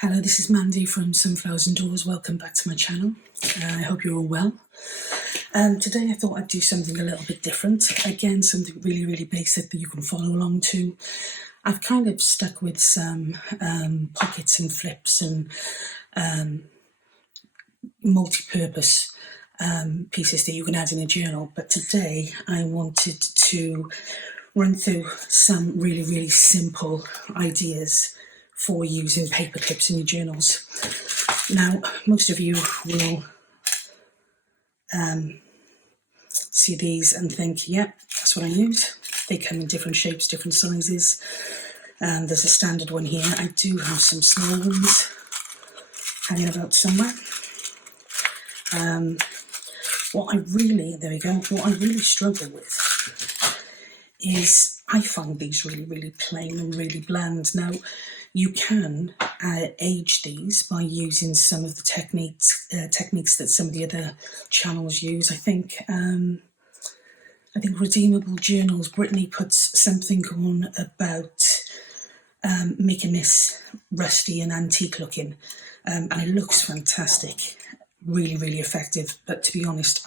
Hello, this is Mandy from SunflowersAndDors. Welcome back to my channel. I hope you're all well. Today I thought I'd do something a little bit different. Again, something really basic that you can follow along to. I've kind of stuck with some pockets and flips and multi-purpose pieces that you can add in a journal. But today I wanted to run through some really simple ideas for using paper clips in your journals. Now, most of you will see these and think, yeah, that's what I use. They come in different shapes, different sizes. There's a standard one here. I do have some small ones hanging about somewhere. What I really struggle with is I find these really plain and really bland. Now, you can age these by using some of the techniques that some of the other channels use. I think Redeemable Journals, Brittany puts something on about making this rusty and antique looking, and it looks fantastic, really effective. But to be honest,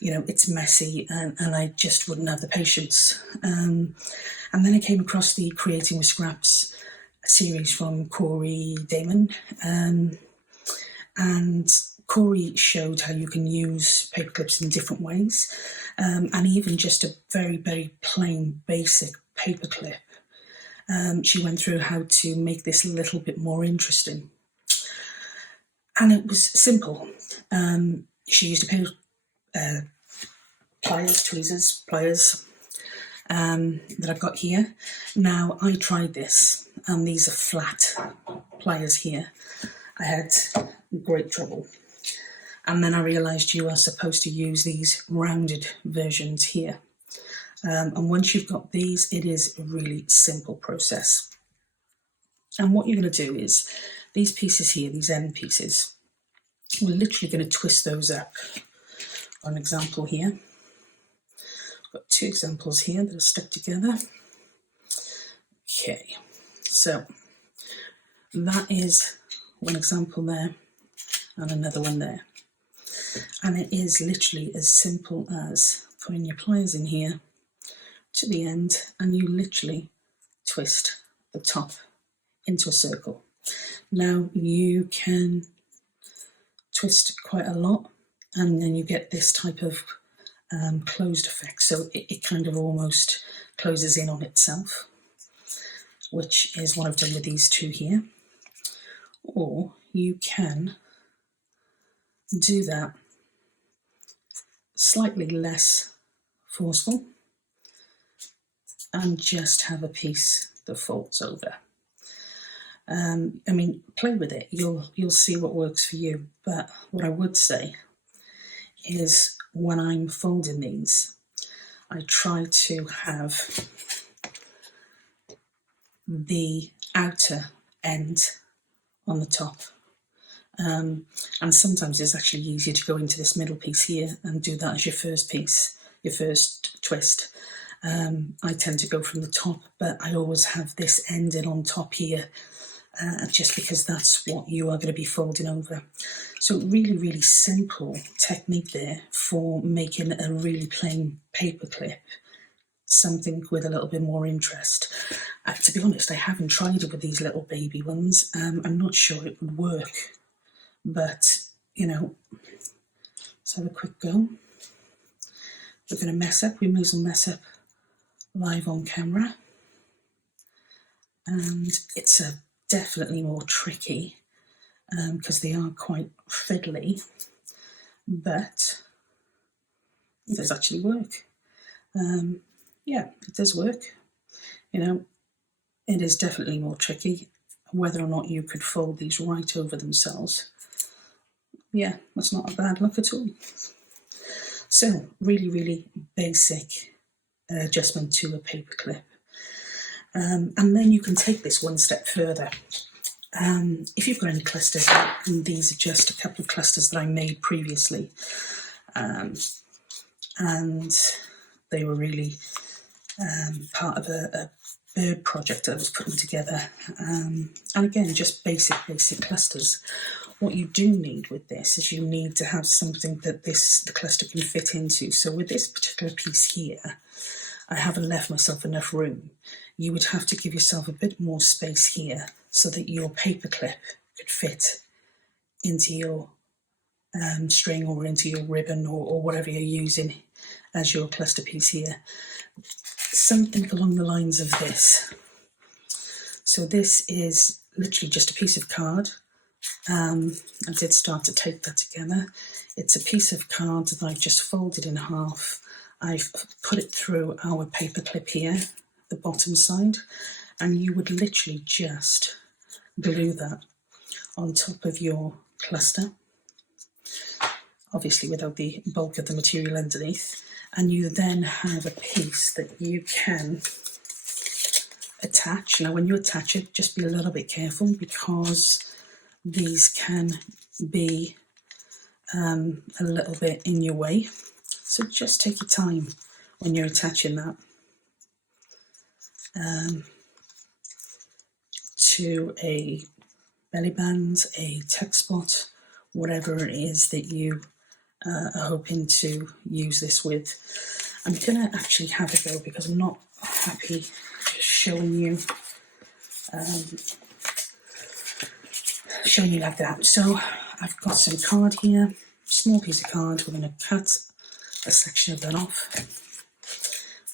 it's messy and I just wouldn't have the patience. And then I came across the Creating with Scraps series from Corey Damon, and Corey showed how you can use paper clips in different ways, and even just a very plain basic paper clip. She went through how to make this a little bit more interesting, and it was simple. She used a pair of tweezers, pliers that I've got here. Now, I tried this, and these are flat pliers here. I had great trouble. And then I realised you are supposed to use these rounded versions here. And once you've got these, it is a really simple process. And what you're going to do is, these pieces here, these end pieces, we're literally going to twist those up. An example here. I've got two examples here that are stuck together. Okay, so that is one example there and another one there. And it is literally as simple as putting your pliers in here to the end, and you literally twist the top into a circle. Now, you can twist quite a lot, and then you get this type of closed effect. So it kind of almost closes in on itself, which is what I've done with these two here. Or you can do that slightly less forceful and just have a piece that folds over. Play with it. You'll see what works for you. But what I would say is, when I'm folding these, I try to have the outer end on the top. And sometimes it's actually easier to go into this middle piece here and do that as your first piece, your first twist. I tend to go from the top, but I always have this ending on top here, just because that's what you are going to be folding over. So really simple technique there for making a really plain paper clip something with a little bit more interest. To be honest, I haven't tried it with these little baby ones. I'm not sure it would work, but let's have a quick go. We're going to mess up. We may as well mess up live on camera, and it's definitely more tricky because they are quite fiddly, but it does actually work. Yeah, it does work. It is definitely more tricky. Whether or not you could fold these right over themselves, yeah, that's not a bad look at all. So, really basic adjustment to a paper clip. And then you can take this one step further. If you've got any clusters, and these are just a couple of clusters that I made previously, and they were really part of a bird project I was putting together. And again, just basic clusters. What you do need with this is you need to have something that the cluster can fit into. So with this particular piece here, I haven't left myself enough room. You would have to give yourself a bit more space here so that your paperclip could fit into your string or into your ribbon or whatever you're using as your cluster piece here. Something along the lines of this. So this is literally just a piece of card. I did start to tape that together. It's a piece of card that I've just folded in half. I've put it through our paperclip here, the bottom side, and you would literally just glue that on top of your cluster, obviously without the bulk of the material underneath, and you then have a piece that you can attach. Now when you attach it, just be a little bit careful because these can be a little bit in your way. So just take your time when you're attaching that to a belly band, a text spot, whatever it is that you are hoping to use this with. I'm going to actually have a go because I'm not happy just showing you like that. So I've got some card here, small piece of card. We're going to cut a section of that off.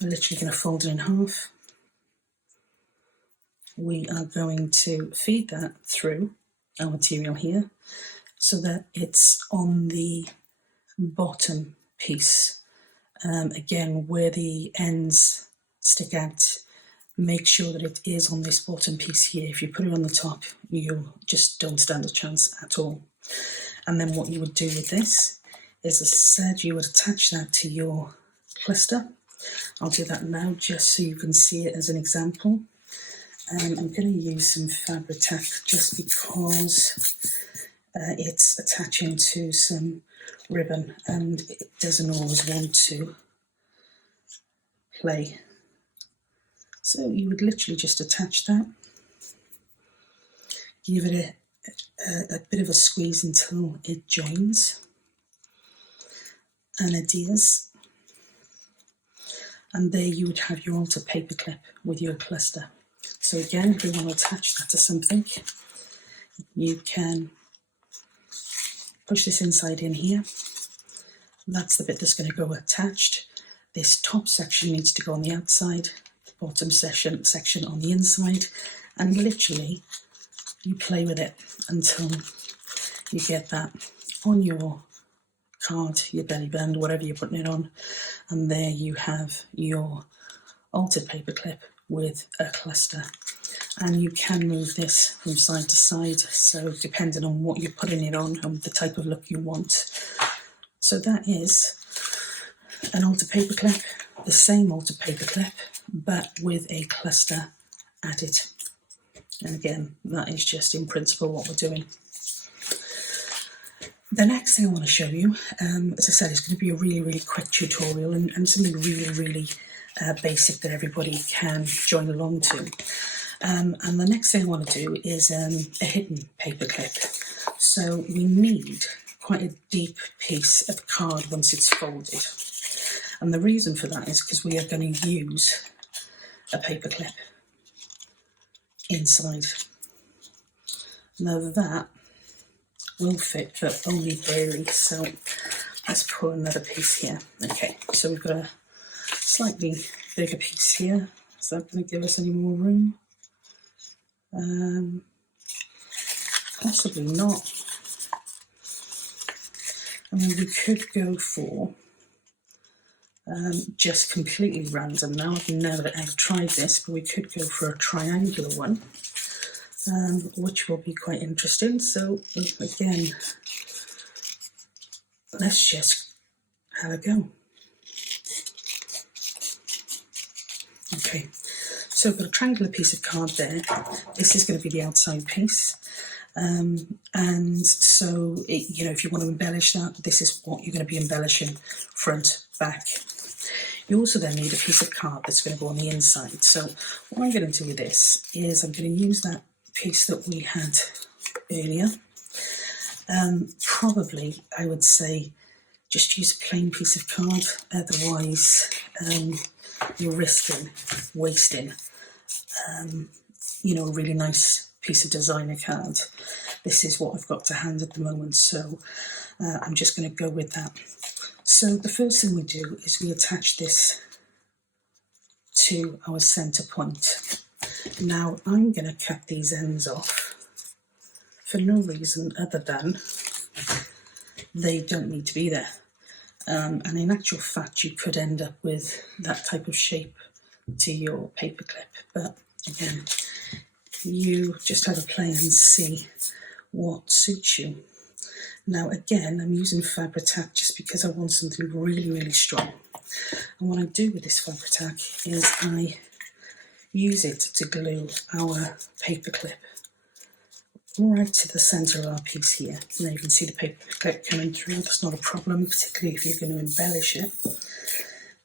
We're literally going to fold it in half. We are going to feed that through our material here so that it's on the bottom piece. Again, where the ends stick out, make sure that it is on this bottom piece here. If you put it on the top, you just don't stand a chance at all. And then what you would do with this is, as I said, you would attach that to your cluster. I'll do that now just so you can see it as an example. I'm going to use some fabric tack just because it's attaching to some ribbon and it doesn't always want to play. So you would literally just attach that, give it a bit of a squeeze until it joins and adheres. And there you would have your altered paperclip with your cluster. So again, if you want to attach that to something, you can push this inside in here. That's the bit that's going to go attached. This top section needs to go on the outside, the bottom section on the inside, and literally you play with it until you get that on your card, your belly band, whatever you're putting it on, and there you have your altered paperclip with a cluster. And you can move this from side to side, so depending on what you're putting it on and the type of look you want. So that is an altered paperclip, the same altered paperclip, but with a cluster added. And again, that is just in principle what we're doing. The next thing I want to show you, as I said, is going to be a really quick tutorial and something really basic that everybody can join along to. And the next thing I want to do is a hidden paperclip. So we need quite a deep piece of card once it's folded. And the reason for that is because we are going to use a paperclip inside. Now that will fit, but only barely, so let's put another piece here. Okay, so we've got a slightly bigger piece here. Is that going to give us any more room? Possibly not. I mean, we could go for just completely random. Now, I've never ever tried this, but we could go for a triangular one, which will be quite interesting. So again, let's just have a go. Okay, so I've got a triangular piece of card there. This is going to be the outside piece. And so, if you want to embellish that, this is what you're going to be embellishing, front, back. You also then need a piece of card that's going to go on the inside. So what I'm going to do with this is I'm going to use that piece that we had earlier. Probably, I would say, just use a plain piece of card, otherwise you're risking wasting, a really nice piece of designer card. This is what I've got to hand at the moment, so I'm just going to go with that. So the first thing we do is we attach this to our centre point. Now I'm going to cut these ends off for no reason other than they don't need to be there. And in actual fact, you could end up with that type of shape to your paperclip. But again, you just have a play and see what suits you. Now again, I'm using Fabri-Tac just because I want something really, really strong. And what I do with this Fabri-Tac is I use it to glue our paperclip right to the centre of our piece here. Now you can see the paperclip coming through. That's not a problem, particularly if you're going to embellish it.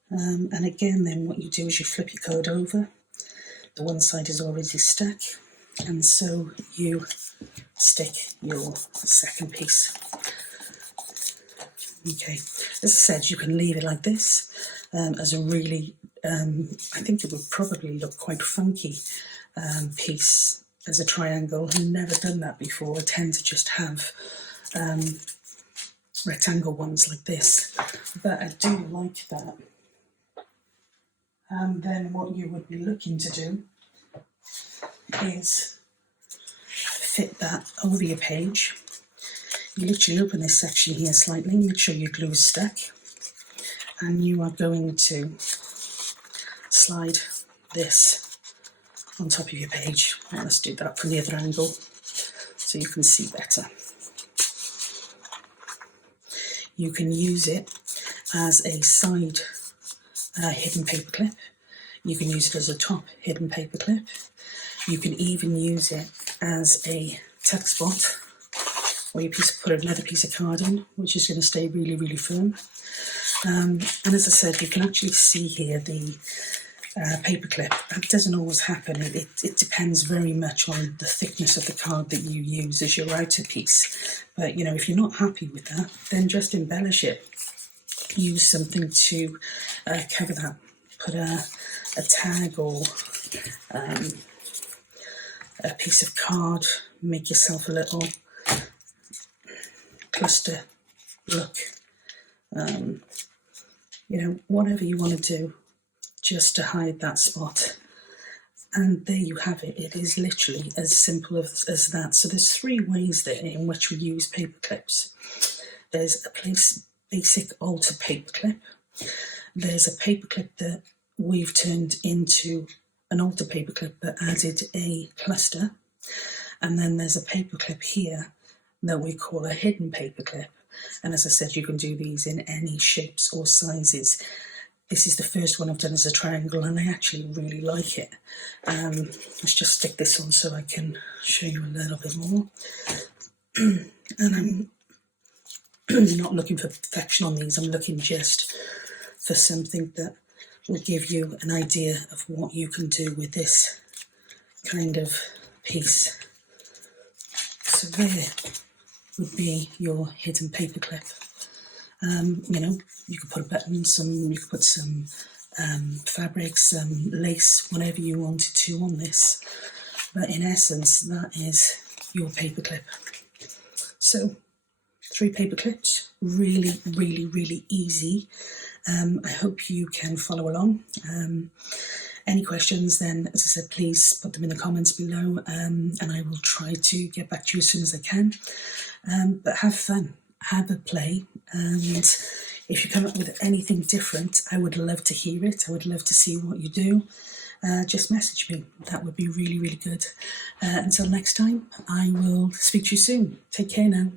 And again, then what you do is you flip your card over. The one side is already stuck, and so you stick your second piece. Okay, as I said, you can leave it like this as a really, I think it would probably look quite funky piece as a triangle. I've never done that before. I tend to just have rectangle ones like this, but I do like that. And then what you would be looking to do is fit that over your page. You literally open this section here slightly, make sure your glue is stuck, and you are going to slide this on top of your page. Right, let's do that from the other angle so you can see better. You can use it as a side hidden paperclip. You can use it as a top hidden paperclip. You can even use it as a tuck spot, where you put another piece of card in, which is going to stay really, really firm. And as I said, you can actually see here the paperclip. That doesn't always happen. It depends very much on the thickness of the card that you use as your outer piece. But if you're not happy with that, then just embellish it. Use something to cover that. Put a tag or a piece of card. Make yourself a little cluster look. Whatever you want to do, just to hide that spot. And there you have it. It is literally as simple as that. So there's 3 ways there in which we use paper clips. There's a basic altar paperclip. There's a paperclip that we've turned into an altar paperclip that added a cluster. And then there's a paperclip here that we call a hidden paperclip. And as I said, you can do these in any shapes or sizes. This is the first one I've done as a triangle, and I actually really like it. Let's just stick this on so I can show you a little bit more. And I'm not looking for perfection on these. I'm looking just for something that will give you an idea of what you can do with this kind of piece. So there would be your hidden paperclip. You could put a button, you could put some fabric, some lace, whatever you wanted to on this. But in essence, that is your paperclip. So 3 paper clips, really, really, really easy. I hope you can follow along. Any questions, then, as I said, please put them in the comments below, and I will try to get back to you as soon as I can. But have fun, have a play, and if you come up with anything different, I would love to hear it. I would love to see what you do. Just message me. That would be really, really good. Until next time, I will speak to you soon. Take care now.